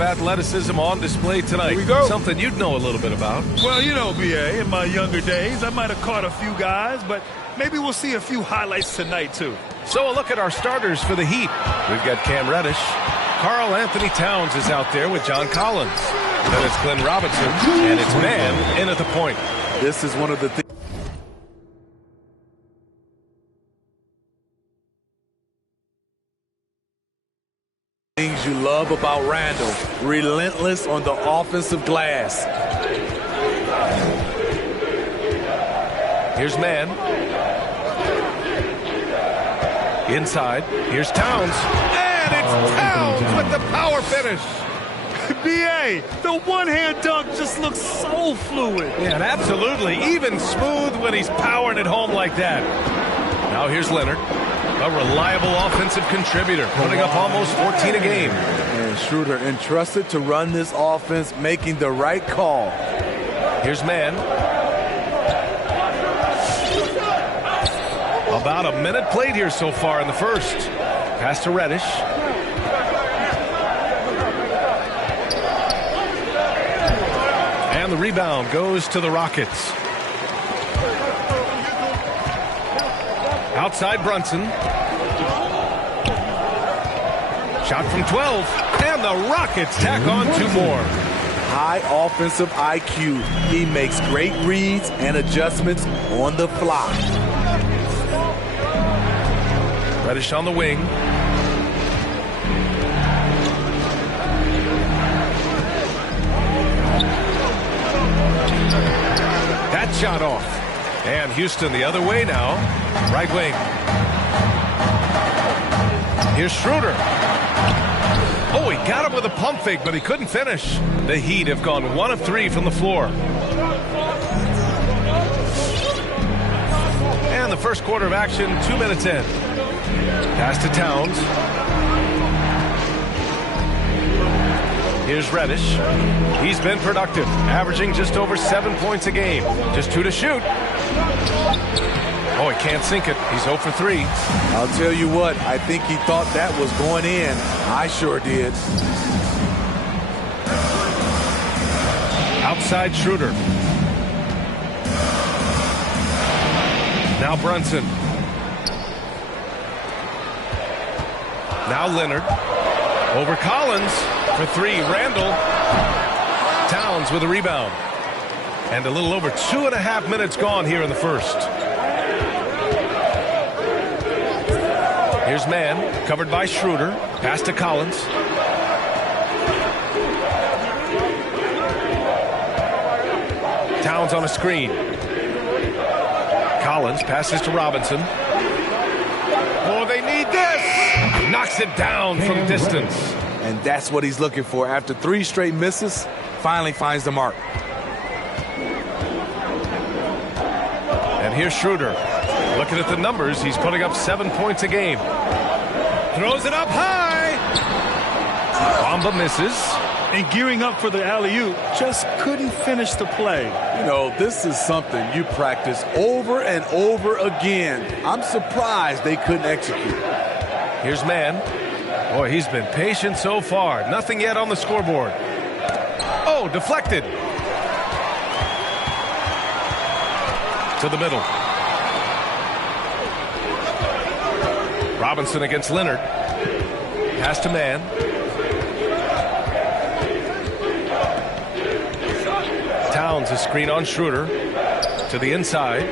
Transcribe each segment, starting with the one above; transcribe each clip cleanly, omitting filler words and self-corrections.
of athleticism on display tonight. Here we go. Something you'd know a little bit about. Well, you know, B.A., in my younger days, I might have caught a few guys, but maybe we'll see a few highlights tonight, too. So a look at our starters for the Heat. We've got Cam Reddish. Karl Anthony Towns is out there with John Collins. Then it's Glenn Robinson, and it's Man in at the point. This is one of the things you love about Randall. Relentless on the offensive glass. Here's Man. Inside. Here's Towns. And it's Towns with the power finish. B.A., the one-hand dunk just looks so fluid. Yeah, and absolutely. Even smooth when he's powering it home like that. Now here's Leonard. A reliable offensive contributor, putting up almost 14 a game. And Schroeder entrusted to run this offense, making the right call. Here's Man. About a minute played here so far in the first. Pass to Reddish. And the rebound goes to the Rockets. Outside Brunson. Shot from 12. And the Rockets tack on two more. High offensive IQ. He makes great reads and adjustments on the fly. Reddish on the wing. That shot off. And Houston the other way now. Right wing. Here's Schroeder. Oh, he got him with a pump fake, but he couldn't finish. The Heat have gone 1 of 3 from the floor. And the first quarter of action, 2 minutes in. Pass to Towns. Here's Reddish. He's been productive, averaging just over 7 points a game. Just 2 to shoot. Oh, he can't sink it. He's 0 for 3. I'll tell you what, I think he thought that was going in. I sure did. Outside Schroeder. Now Brunson. Now Leonard. Over Collins for 3. Randall. Towns with a rebound. And a little over 2.5 minutes gone here in the first. Here's Man, covered by Schroeder. Pass to Collins. Towns on a screen. Collins passes to Robinson. Oh, they need this! Knocks it down from distance. And that's what he's looking for. After 3 straight misses, finally finds the mark. And here's Schroeder. Looking at the numbers, he's putting up 7 points a game. Throws it up high. Bamba misses. And gearing up for the alley-oop, just couldn't finish the play. You know, this is something you practice over and over again. I'm surprised they couldn't execute. Here's Man. Boy, he's been patient so far. Nothing yet on the scoreboard. Oh, deflected. To the middle. Robinson against Leonard. Pass to Man. Towns a screen on Schroeder. To the inside.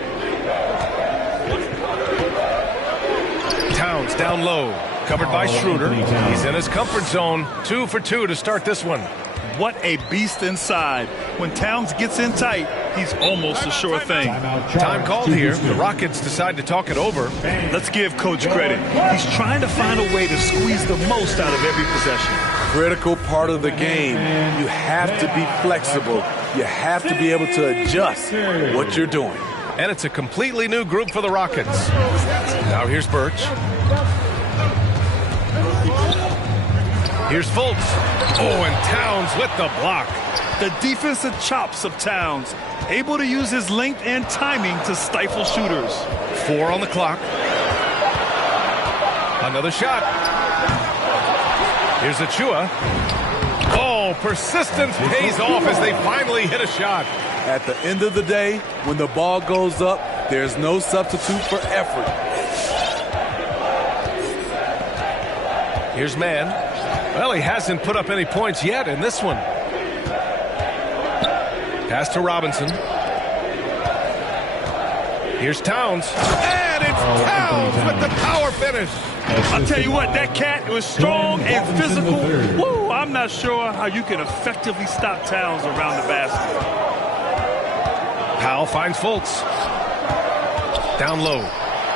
Towns down low. Covered by Schroeder. He's in his comfort zone. 2 for 2 to start this one. What a beast inside. When Towns gets in tight, he's almost a sure thing. Time called here. The Rockets decide to talk it over. Let's give Coach credit. He's trying to find a way to squeeze the most out of every possession. Critical part of the game. You have to be flexible. You have to be able to adjust what you're doing. And it's a completely new group for the Rockets. Now here's Birch. Here's Fultz. Oh, and Towns with the block. The defensive chops of Towns, able to use his length and timing to stifle shooters. 4 on the clock. Another shot. Here's Achua. Oh, Oh, persistence pays off as they finally hit a shot. At the end of the day, when the ball goes up, there's no substitute for effort. Here's Mann. Well, he hasn't put up any points yet in this one. Pass to Robinson. Here's Towns. And it's Towns with the power finish. I'll tell you what, that cat was strong and physical. Woo, I'm not sure how you can effectively stop Towns around the basket. Powell finds Fultz. Down low.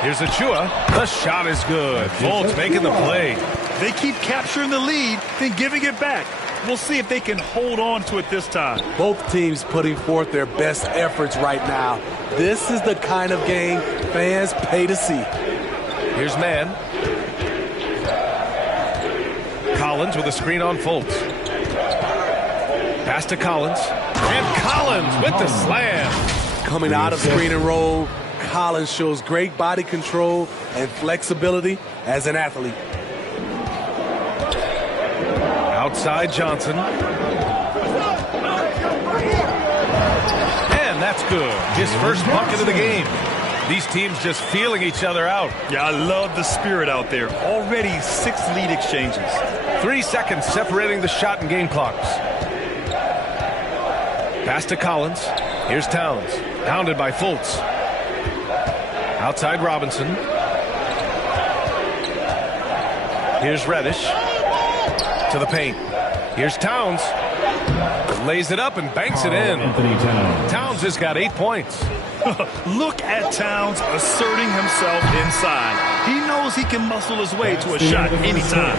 Here's Achua. The shot is good. Fultz making the play. They keep capturing the lead, then giving it back. We'll see if they can hold on to it this time. Both teams putting forth their best efforts right now. This is the kind of game fans pay to see. Here's Mann. Collins with a screen on Fultz. Pass to Collins. And Collins with the slam. Coming out of screen and roll, Collins shows great body control and flexibility as an athlete. Outside Johnson. And that's good. His first bucket of the game. These teams just feeling each other out. Yeah, I love the spirit out there. Already 6 lead exchanges. 3 seconds separating the shot and game clocks. Pass to Collins. Here's Towns. Pounded by Fultz. Outside Robinson. Here's Reddish. To the paint. Here's Towns. Lays it up and banks it in. Towns has got 8 points. Look at Towns asserting himself inside. He knows he can muscle his way to a shot anytime.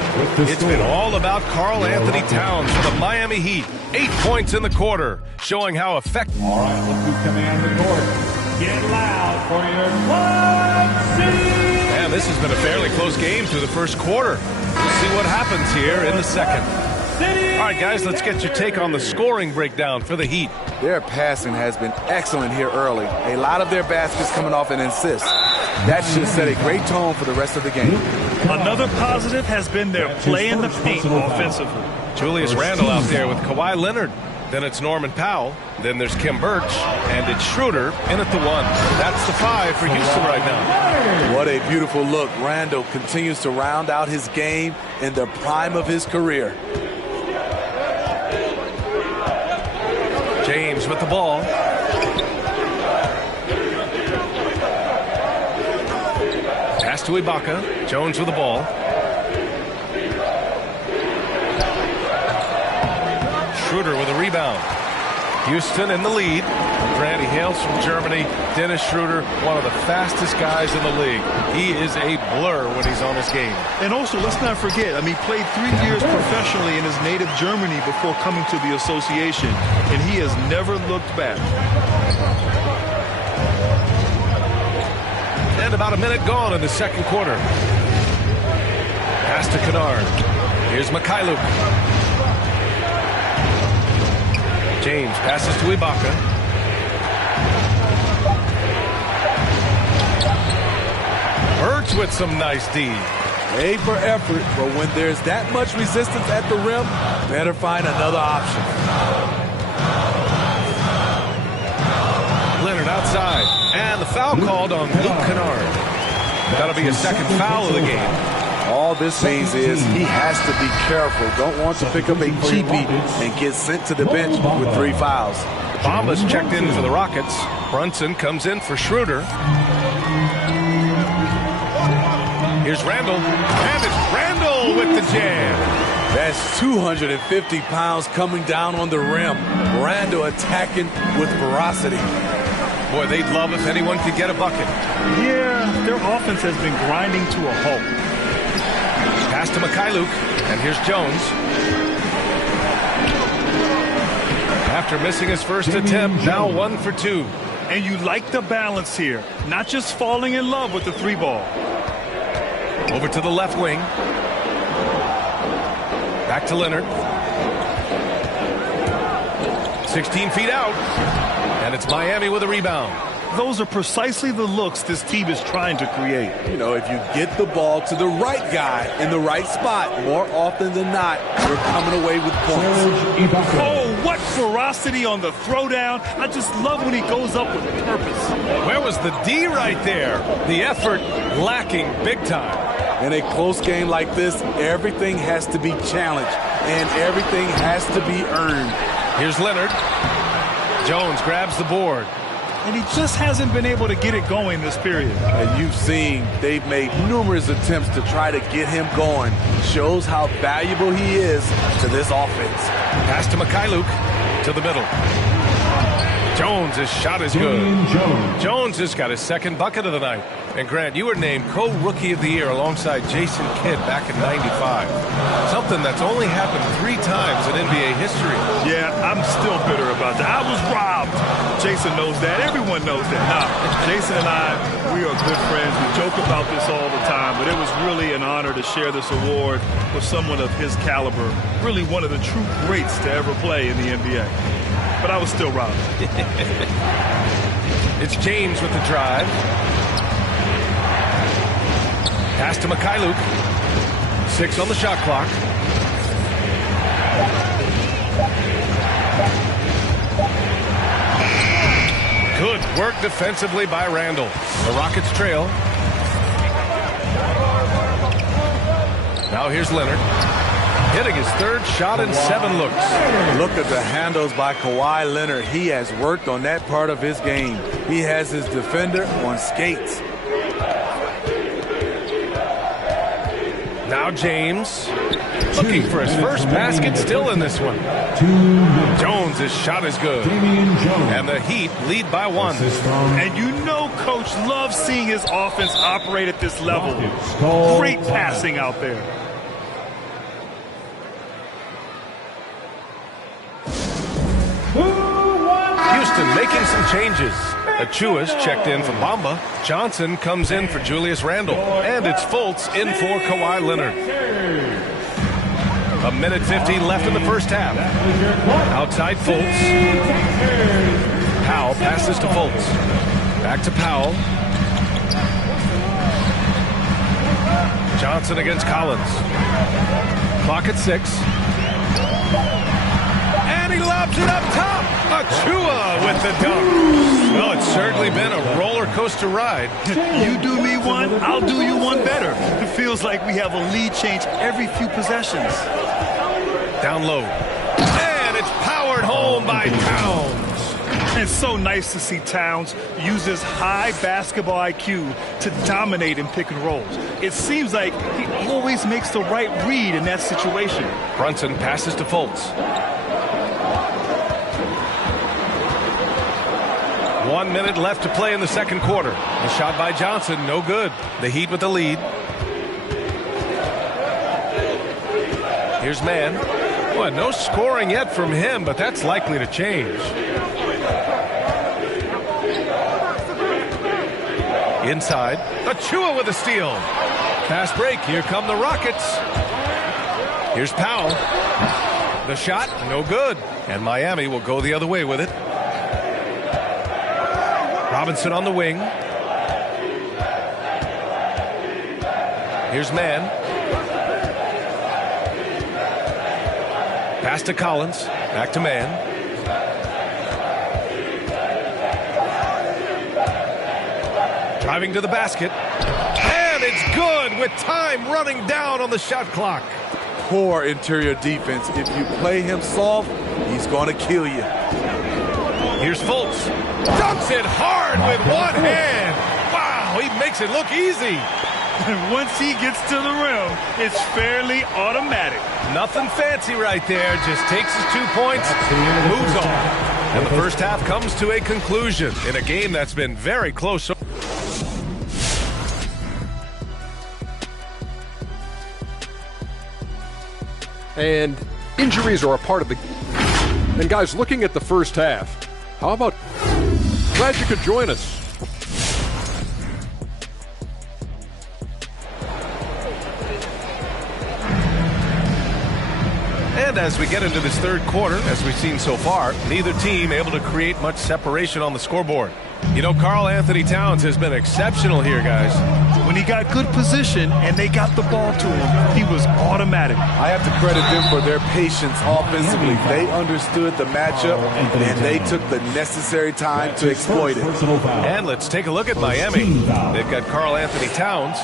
It's been all about Karl Anthony Towns for the Miami Heat. 8 points in the quarter, showing how effective. All right, look who's coming out of the court. Get loud for your Quad City. And this has been a fairly close game through the first quarter. We'll see what happens here in the second. All right, guys, let's get your take on the scoring breakdown for the Heat. Their passing has been excellent here early. A lot of their baskets coming off an assist. That should set a great tone for the rest of the game. Another positive has been their play in the paint offensively. Julius Randle out there with Kawhi Leonard. Then it's Norman Powell. Then there's Kim Birch. And it's Schroeder in at the 1. That's the 5 for Houston right now. What a beautiful look. Randle continues to round out his game in the prime of his career. James with the ball. Pass to Ibaka. Jones with the ball. Schroeder with a rebound. Houston in the lead. He hails from Germany. Dennis Schroeder, one of the fastest guys in the league. He is a blur when he's on his game. And also, let's not forget, he played 3 years professionally in his native Germany before coming to the association, and he has never looked back. And about a minute gone in the second quarter. Pass to Kennard. Here's Mikhailuk. James passes to Ibaka. Birch with some nice D. A for effort, but when there's that much resistance at the rim, better find another option. Leonard outside. And the foul called on Luke Kennard. That'll be a second foul of the game. All this means is he has to be careful. Don't want to pick up a cheapie and get sent to the bench with 3 fouls. Bamba's checked in for the Rockets. Brunson comes in for Schroeder. Here's Randle. And it's Randle with the jam. That's 250 pounds coming down on the rim. Randle attacking with ferocity. Boy, they'd love if anyone could get a bucket. Yeah, their offense has been grinding to a halt. Pass to Mikhailuk, and here's Jones. After missing his first attempt, now 1 for 2. And you like the balance here, not just falling in love with the 3 ball. Over to the left wing. Back to Leonard. 16 feet out. And it's Miami with a rebound. those are precisely the looks this team is trying to create. You know, if you get the ball to the right guy in the right spot, more often than not, you're coming away with points. Oh, what ferocity on the throwdown. I just love when he goes up with purpose. Where was the D right there? The effort lacking big time. In a close game like this, everything has to be challenged, and everything has to be earned. Here's Leonard. Jones grabs the board. And he just hasn't been able to get it going this period. And you've seen they've made numerous attempts to try to get him going. Shows how valuable he is to this offense. Pass to Mikhailuk to the middle. Jones' shot is good. Jones has got his second bucket of the night. And Grant, you were named co-rookie of the year alongside Jason Kidd back in '95. Something that's only happened 3 times in NBA history. Yeah, I'm still bitter about that. I was robbed. Jason knows that. Everyone knows that. Nah, Jason and I, we are good friends. We joke about this all the time, but it was really an honor to share this award with someone of his caliber. Really one of the true greats to ever play in the NBA. But I was still robbed. It's James with the drive. Pass to Mikhailuk. 6 on the shot clock. Good work defensively by Randall. The Rockets trail. Now here's Leonard. Hitting his 3rd shot in 7 looks. Look at the handles by Kawhi Leonard. He has worked on that part of his game. He has his defender on skates. Now James looking for his first basket, still in this one. Jones' shot is good. And the Heat lead by 1. And you know Coach loves seeing his offense operate at this level. Great passing out there. Houston making some changes. Achua's checked in for Bamba. Johnson comes in for Julius Randle. And it's Fultz in for Kawhi Leonard. 1:15 left in the first half. Outside Fultz. Powell passes to Fultz. Back to Powell. Johnson against Collins. Clock at 6. And he lobs it up top. Achua with the dunk. Well, it's certainly been a roller coaster ride. You do me one, I'll do you one better. It feels like we have a lead change every few possessions. Down low. And it's powered home by Towns. It's so nice to see Towns use his high basketball IQ to dominate in pick and rolls. It seems like he always makes the right read in that situation. Brunson passes to Fultz. 1 minute left to play in the second quarter. The shot by Johnson, no good. The Heat with the lead. Here's Mann. Well, no scoring yet from him, but that's likely to change. Inside. Achua with a steal. Fast break. Here come the Rockets. Here's Powell. The shot, no good. And Miami will go the other way with it. Robinson on the wing. Here's Mann. Pass to Collins. Back to Mann. Driving to the basket. And it's good with time running down on the shot clock. Poor interior defense. If you play him soft, he's going to kill you. Here's Fultz. Dunks it hard with one hand. Wow, he makes it look easy. Once he gets to the rim, it's fairly automatic. Nothing fancy right there. Just takes his 2 points, moves on. And the first half comes to a conclusion in a game that's been very close. And injuries are a part of the... And guys, looking at the first half, how about... Glad you could join us. And as we get into this third quarter, as we've seen so far, neither team able to create much separation on the scoreboard. You know, Karl Anthony Towns has been exceptional here, guys. When he got good position and they got the ball to him, he was automatic. I have to credit them for their patience offensively. They understood the matchup, and they took the necessary time to exploit it. And let's take a look at Miami. They've got Karl Anthony Towns.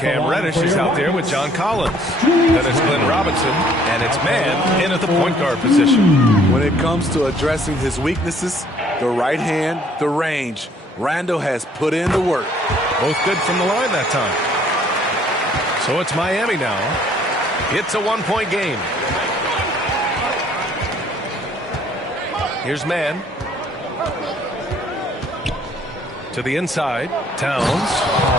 Cam Reddish is out there with John Collins. Then it's Glenn Robinson, and it's man in at the point guard position. When it comes to addressing his weaknesses, the right hand, the range, Randall has put in the work. Both good from the line that time. So it's Miami now. It's a one-point game. Here's man. To the inside. Towns.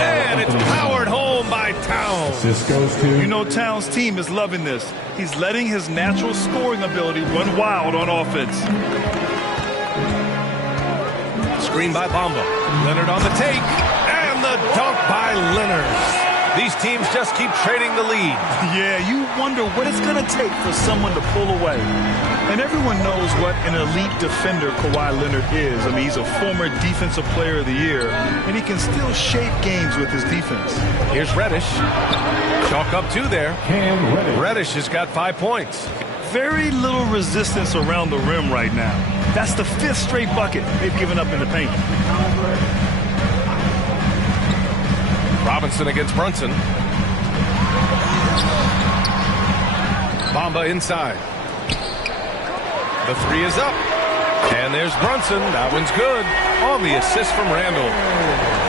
And it's powered home by Towns. This goes to... You know, Towns' team is loving this. He's letting his natural scoring ability run wild on offense. Screen by Bamba. Leonard on the take. And the dunk by Leonard. These teams just keep trading the lead. Yeah, you wonder what it's going to take for someone to pull away. And everyone knows what an elite defender Kawhi Leonard is. I mean, he's a former Defensive Player of the Year, and he can still shape games with his defense. Here's Reddish. Chalk up two there. Cam Reddish. Reddish has got 5 points. Very little resistance around the rim right now. That's the 5th straight bucket they've given up in the paint. Robinson against Brunson. Bamba inside. The three is up. And there's Brunson. That one's good. On the assist from Randall.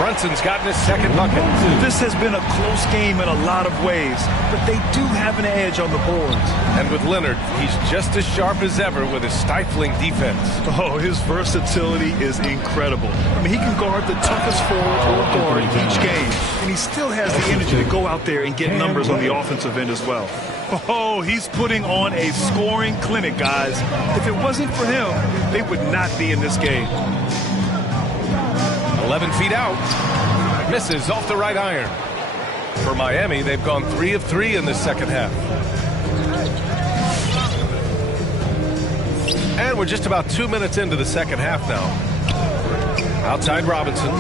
Brunson's gotten his second bucket. This has been a close game in a lot of ways, but they do have an edge on the boards. And with Leonard, he's just as sharp as ever with his stifling defense. Oh, his versatility is incredible. I mean, he can guard the toughest forward or guard each game, and he still has the energy to go out there and get numbers on the offensive end as well. Oh, he's putting on a scoring clinic, guys. If it wasn't for him, they would not be in this game. 11 feet out. Misses off the right iron. For Miami, they've gone 3 of 3 in this second half. And we're just about 2 minutes into the second half now. Outside Robinson.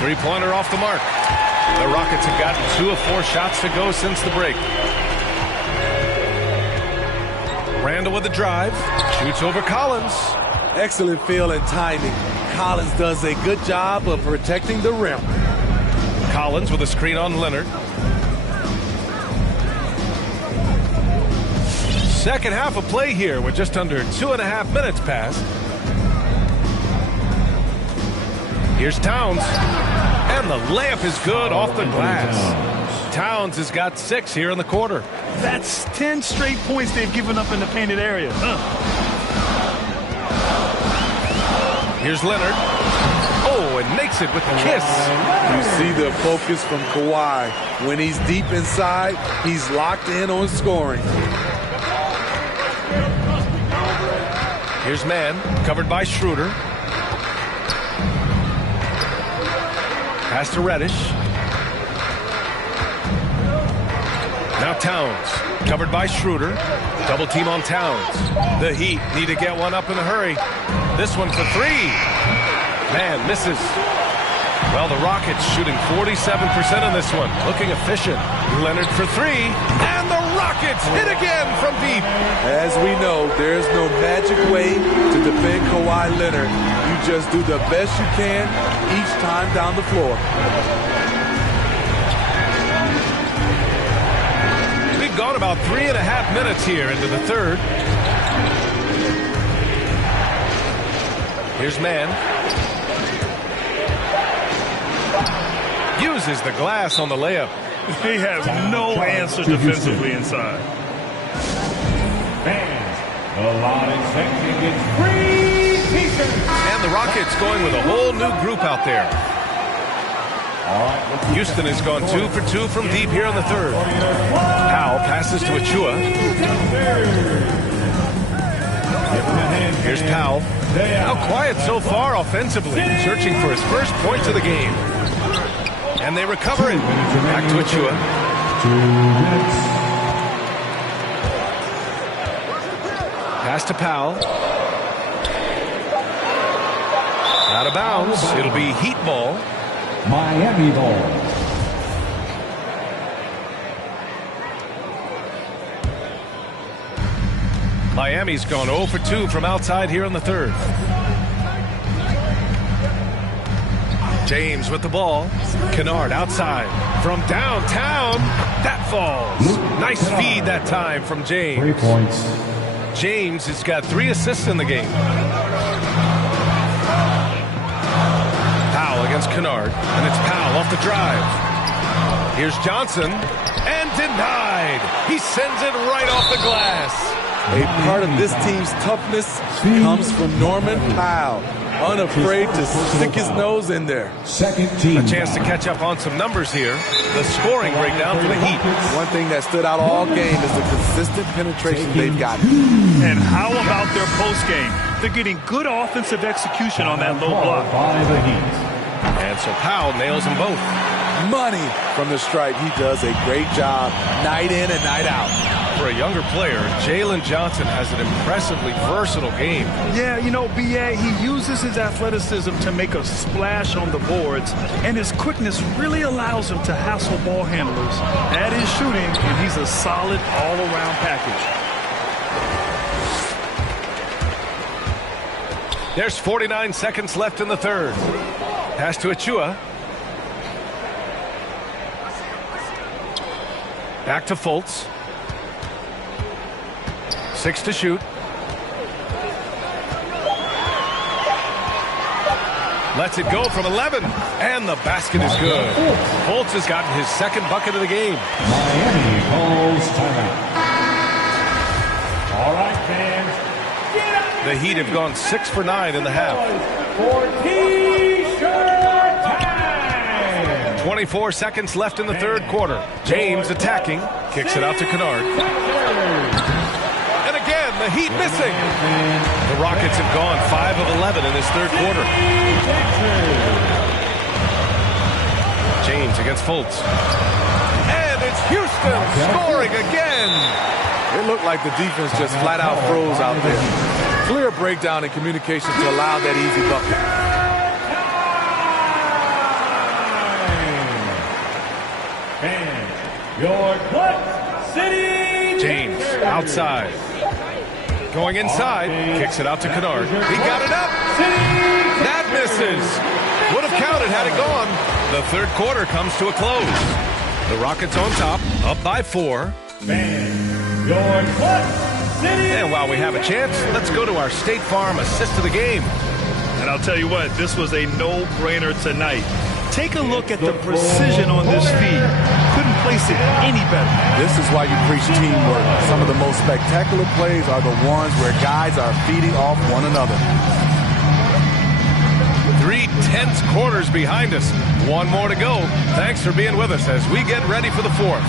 Three-pointer off the mark. The Rockets have gotten 2 of 4 shots to go since the break. Randall with the drive. Shoots over Collins. Excellent feel and timing. Collins does a good job of protecting the rim. Collins with a screen on Leonard. Second half of play here with just under 2.5 minutes passed. Here's Towns. And the layup is good off the glass. Towns has got 6 here in the quarter. That's 10 straight points they've given up in the painted area. Here's Leonard. Oh, and makes it with the kiss. You see the focus from Kawhi. When he's deep inside, he's locked in on scoring. Here's man, covered by Schroeder. Pass to Reddish. Now Towns, covered by Schroeder. Double team on Towns. The Heat need to get one up in a hurry. This one for 3. Man misses. Well, the Rockets shooting 47% on this one. Looking efficient. Leonard for 3. And the Rockets hit again from deep. As we know, there's no magic way to defend Kawhi Leonard. You just do the best you can each time down the floor. We've gone about 3.5 minutes here into the third. Here's man. Uses the glass on the layup. They have no answer defensively inside. Fans, the line is 3 pieces. And the Rockets going with a whole new group out there. Houston has gone 2 for 2 from deep here in the third. Powell passes to Achua. Here's Powell. How quiet so far offensively, searching for his first points of the game. And they recover it. Back to Achua. 2 minutes. Pass to Powell. Out of bounds. It'll be Heat ball. Miami ball. Miami's gone 0 for 2 from outside here in the third. James with the ball. Kennard outside. From downtown. That falls. Nice feed that time from James. 3 points. James has got 3 assists in the game. Powell against Kennard. And it's Powell off the drive. Here's Johnson. And denied. He sends it right off the glass. A part of this team's toughness comes from Norman Powell. Unafraid to stick his nose in there. Second team. A chance to catch up on some numbers here. The scoring breakdown for the Heat. One thing that stood out all game is the consistent penetration they've got. And how about their post game? They're getting good offensive execution on that low block. By the Heat. And so Powell nails them both. Money from the stripe. He does a great job night in and night out. For a younger player, Jalen Johnson has an impressively versatile game. Yeah, you know, B.A., he uses his athleticism to make a splash on the boards, and his quickness really allows him to hassle ball handlers. Add his shooting, and he's a solid all-around package. There's 49 seconds left in the third. Pass to Achua. Back to Fultz. 6 to shoot. Lets it go from 11. And the basket is good. Fultz has gotten his second bucket of the game. Miami calls timeout. All right, fans. The Heat have gone 6 for 9 in the half. For T-shirt time. 24 seconds left in the third quarter. James attacking. Kicks it out to Kennard. And again, the Heat missing. The Rockets have gone 5 of 11 in this third quarter. James against Fultz. And it's Houston scoring again. It looked like the defense just flat out froze out there. Clear breakdown in communication to allow that easy bucket. And your Clutch City. James outside. Going inside. Kicks it out to Kennard. He got it up. That misses. Would have counted had it gone. The third quarter comes to a close. The Rockets on top, up by 4. And your Clutch City. And while we have a chance, let's go to our State Farm assist of the game. And I'll tell you what, this was a no-brainer tonight. Take a look at the precision on this feed. Couldn't place it any better. This is why you preach teamwork. Some of the most spectacular plays are the ones where guys are feeding off one another. 3 tense quarters behind us. One more to go. Thanks for being with us as we get ready for the fourth.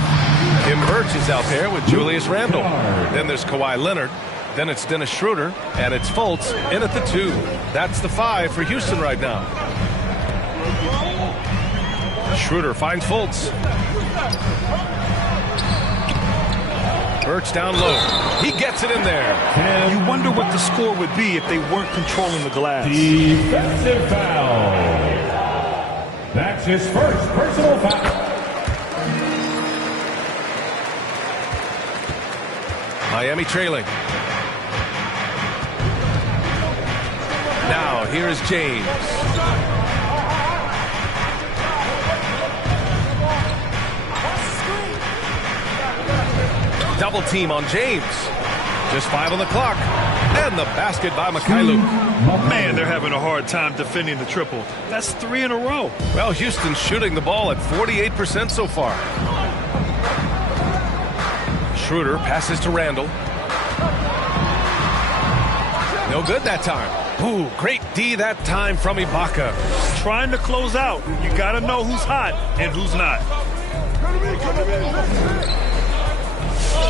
Kim Birch is out there with Julius Randle. Then there's Kawhi Leonard. Then it's Dennis Schroeder. And it's Fultz in at the 2. That's the 5 for Houston right now. Schroeder finds Fultz. Birch down low. He gets it in there. You wonder what the score would be if they weren't controlling the glass. Defensive foul. That's his first personal foul. Miami trailing. Now here is James. Double team on James. Just 5 on the clock. And the basket by Mikhailuk. Man, they're having a hard time defending the triple. That's 3 in a row. Well, Houston's shooting the ball at 48% so far. Schroeder passes to Randle. No good that time. Ooh, great D that time from Ibaka. Trying to close out. You got to know who's hot and who's not.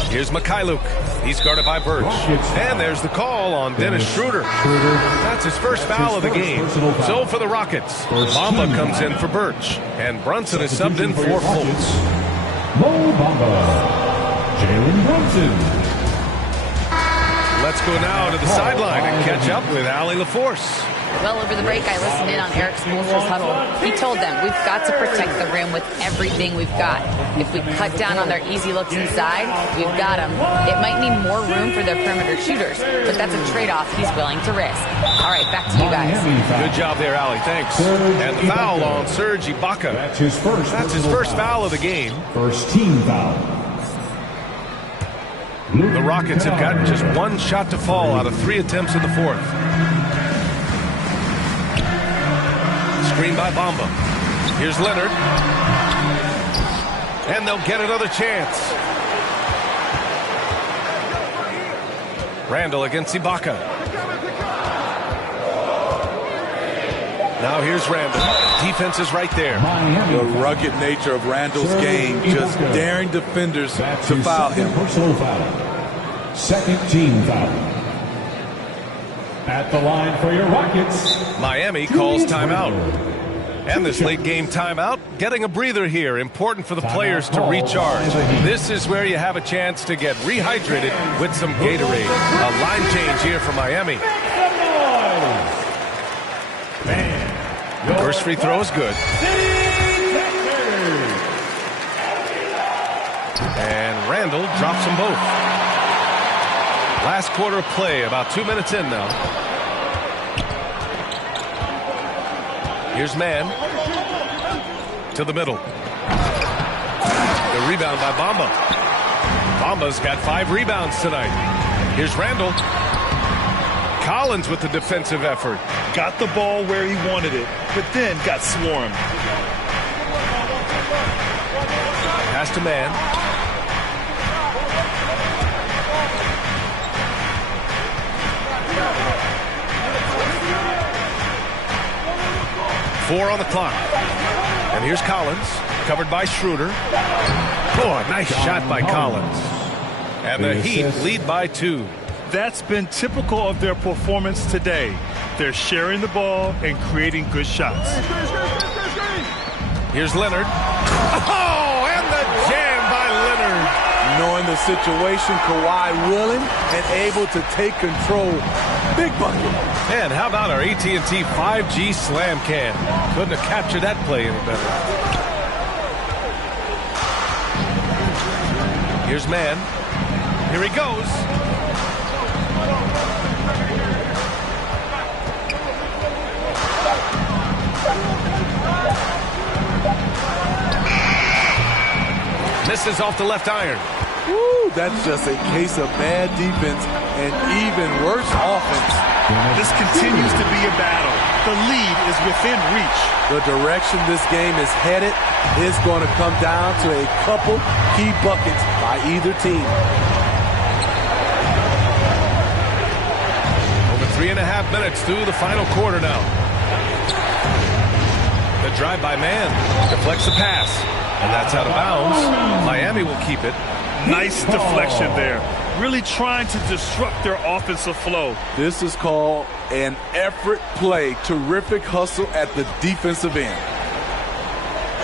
Here's Mikhailuk. He's guarded by Birch. And there's the call on Dennis Schroeder. That's his first foul of the game. So for the Rockets, Bamba comes in for Birch. And Brunson is subbed in for Fultz. Mo Bamba. Jalen Brunson. Let's go now to the sideline and catch up with Allie LaForce. Well, over the break, I listened in on Eric Spoelstra's huddle. He told them, we've got to protect the rim with everything we've got. If we cut down on their easy looks inside, we've got them. It might mean more room for their perimeter shooters, but that's a trade-off he's willing to risk. All right, back to you guys. Good job there, Allie. Thanks. And the foul on Serge Ibaka. That's his first foul of the game. First team foul. The Rockets have gotten just one shot to fall out of 3 attempts in the fourth. Screen by Bamba. Here's Leonard. And they'll get another chance. Randall against Ibaka. Now here's Randall. Defense is right there. The rugged nature of Randall's game, just daring defenders to foul him. Personal foul. Second team foul. At the line for your Rockets, Miami calls timeout. And this late game timeout, getting a breather here. Important for the players to recharge. This is where you have a chance to get rehydrated with some Gatorade. A line change here for Miami. First free throw is good. And Randall drops them both. Last quarter of play, about 2 minutes in now. Here's Mann to the middle. The rebound by Bamba. Bamba's got 5 rebounds tonight. Here's Randall. Collins with the defensive effort. Got the ball where he wanted it, but then got swarmed. Pass to Mann. Four on the clock. And here's Collins, covered by Schroeder. Oh, a nice shot by Collins. And the Heat lead by 2. That's been typical of their performance today. They're sharing the ball and creating good shots. Here's Leonard. Oh, and the jam by Leonard. Knowing the situation, Kawhi willing and able to take control. Big bucket. And how about our AT&T 5G slam can? Couldn't have captured that play any better. Here's Mann. Here he goes. Misses off the left iron. Woo, that's just a case of bad defense and even worse offense. This continues to be a battle. The lead is within reach. The direction this game is headed is going to come down to a couple key buckets by either team. Over 3.5 minutes through the final quarter now. The drive by Mann deflects the pass. And that's out of bounds. Miami will keep it. Nice deflection there. Really trying to disrupt their offensive flow. This is called an effort play. Terrific hustle at the defensive end.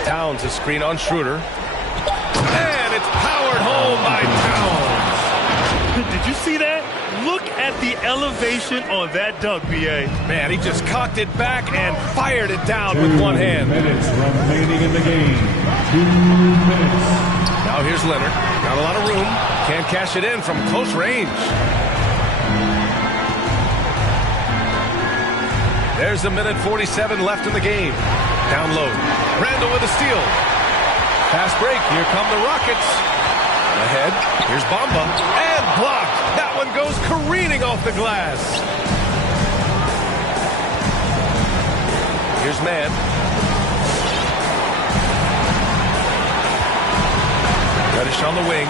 Towns a screen on Schroeder. And it's powered home by Towns. Did you see that? Look at the elevation on that dunk, B.A. Man, he just cocked it back and fired it down with one hand. 2 minutes remaining in the game. 2 minutes. Now here's Leonard. Got a lot of room. Can't cash it in from close range. There's a minute 47 left in the game. Down low. Randall with a steal. Fast break. Here come the Rockets. Ahead. Here's Bamba. And blocked. That one goes careening off the glass. Here's Mann. Reddish on the wing.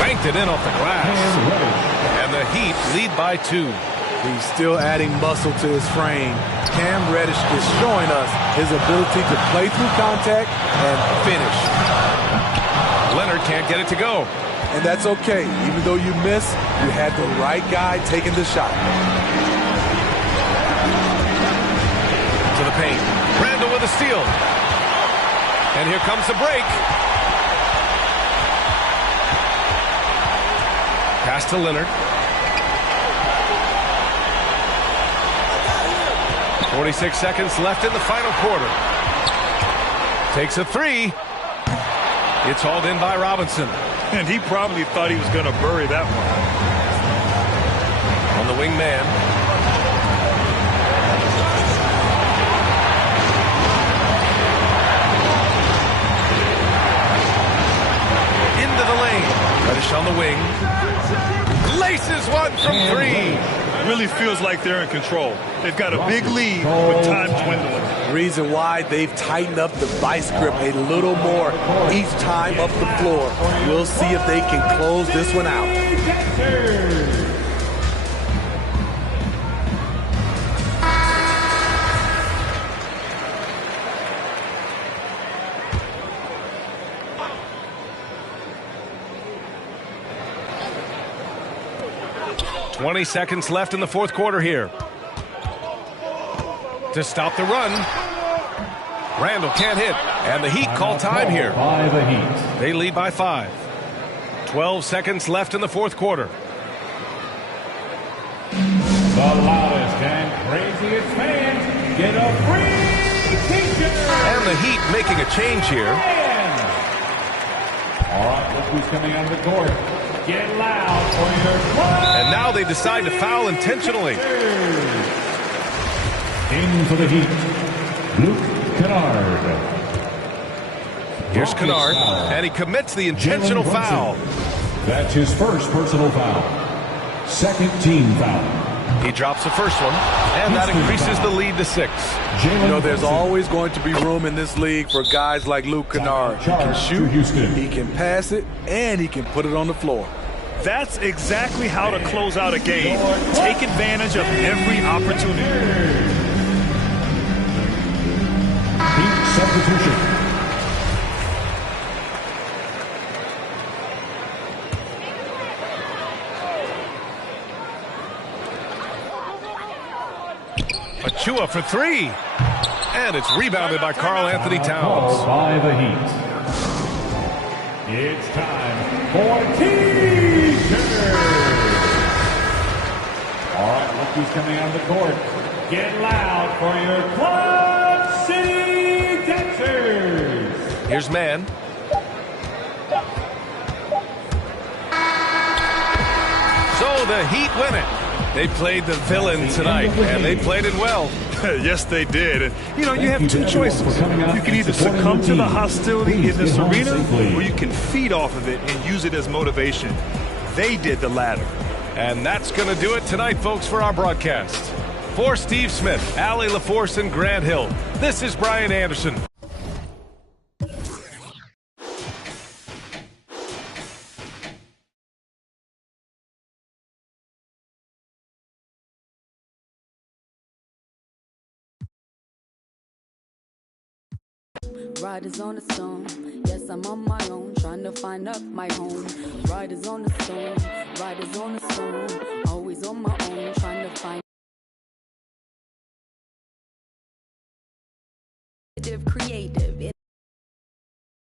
Banked it in off the glass. And the Heat lead by 2. He's still adding muscle to his frame. Cam Reddish is showing us his ability to play through contact and finish. Leonard can't get it to go. And that's okay. Even though you miss, you had the right guy taking the shot. To the paint. Randall with a steal. And here comes the break. Pass to Leonard. 46 seconds left in the final quarter. Takes a three. It's hauled in by Robinson. And he probably thought he was going to bury that one. On the wing man. Into the lane. Reddish on the wing. Laces one from three. Really feels like they're in control. They've got a big lead with time dwindling. Reason why they've tightened up the vice grip a little more each time up the floor. We'll see if they can close this one out. 20 seconds left in the fourth quarter here. To stop the run. Randall can't hit. And the Heat call time here. By the Heat. They lead by 5. 12 seconds left in the fourth quarter. The loudest and craziest fans get a free t-shirt. And the Heat making a change here. All right, look who's coming on the court. Get loud for your club. And now they decide to foul intentionally. In for the Heat, Luke Kennard. Here's Kennard, and he commits the intentional foul. That's his first personal foul. Second team foul. He drops the first one, and that increases the lead to 6. You know, there's always going to be room in this league for guys like Luke Kennard. He can shoot, he can pass it, and he can put it on the floor. That's exactly how to close out a game. Take advantage of every opportunity. Heat substitution. Achua for 3. And it's rebounded by Karl Anthony Towns. By the Heat. It's time for T-shirts. All right, look who's coming on the court. Get loud for your Club City Dancers. Here's Mann. So the Heat win it. They played the villain tonight, and they played it well. Yes, they did. And, you know, you have two choices. You can either succumb to the hostility in this arena, or you can feed off of it and use it as motivation. They did the latter. And that's going to do it tonight, folks, for our broadcast. For Steve Smith, Allie LaForce, and Grant Hill, this is Brian Anderson. Riders on the storm, yes, I'm on my own, trying to find up my home. Riders on the storm, riders on the storm, always on my own, trying to find creative.